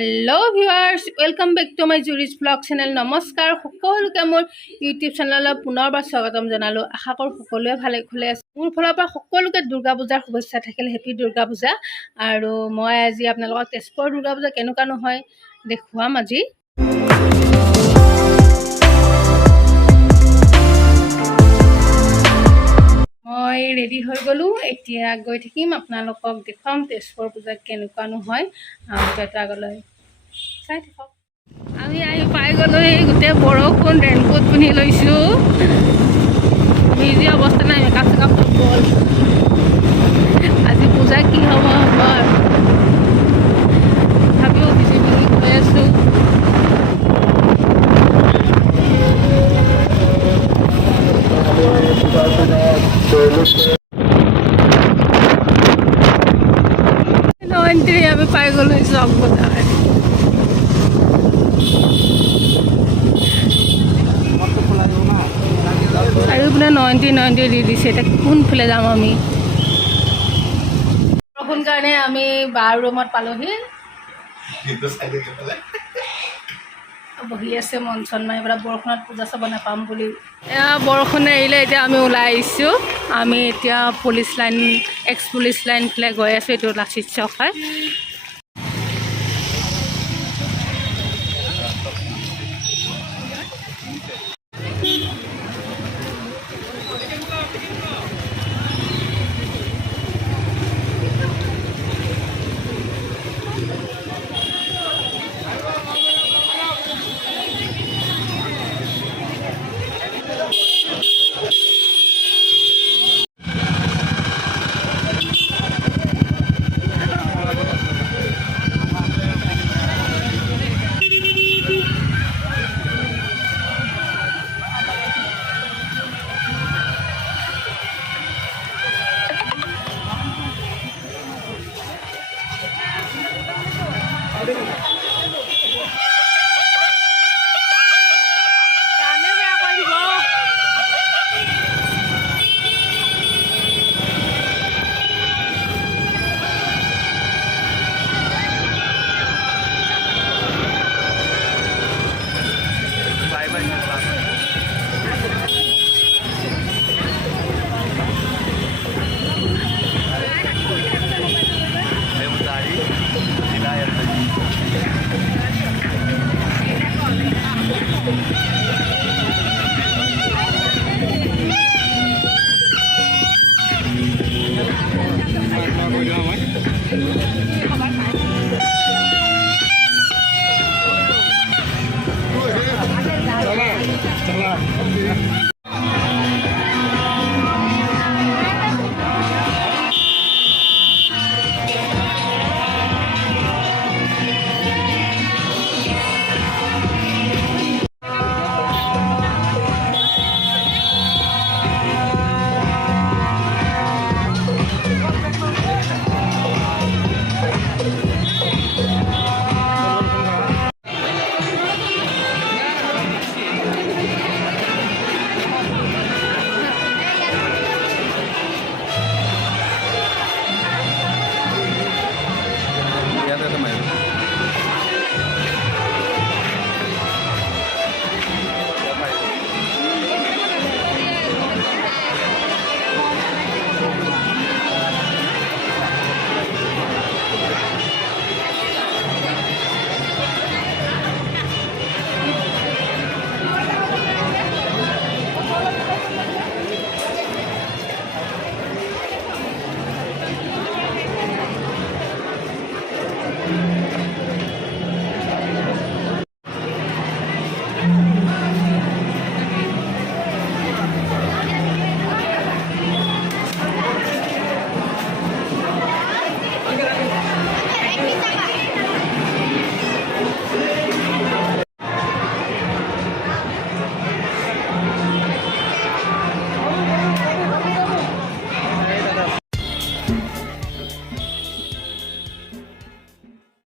Hello viewers welcome back to my Juri'svlogs channel. नमस्कार सकलोके मोर YouTube channel पुनर्बार स्वागतम जनालो। आशा करो सकलोए भाले खुले आछे। मोर फলৰ পৰা সকলোকে दुर्गा पूजार शुभेच्छा থাকিল। हेपी दुर्गा पूजा। আৰু মই আজি আপোনালোকক তেজপুৰ दुर्गा पूजा কেনেকুৱা নহয় দেখুৱাম আজি। মই ৰেডি হৈ গলো, এতিয়া গৈ থাকিম আপোনালোকক দেখুৱাম তেজপুৰ পূজা কেনেকুৱা নহয়। পূজাটো আগলৈ চাই থাকক। আমি আহি পাই গলো, এই গোটেই বৰষুণ ৰেইনকোট পিন্ধি লৈছো। ভিজি অৱস্থা নাই, মেকআপ চেকআপ গ'ল। আজি পূজা কি হ'ব ভাবিও ভিজি ভিজি গৈ আছো। আমি পাই গলো চক বজাৰ। চাৰিওপিনে 90 দি দিছে। এতিয়া কোনফালে যাম আমি? বৰষুণ কাৰণে আমি বাৰ ৰুমত পালোহি। বহি আছে মন চন মাৰি পেলাই বৰষুণত পূজা চাব নাপাম বুলি। বৰষুণে এৰিলে এতিয়া আমি ওলাই আহিছোঁ। আমি এতিয়া police line ex police line ফালে গৈ আছোঁ। এইটো লাচিত চক হয়।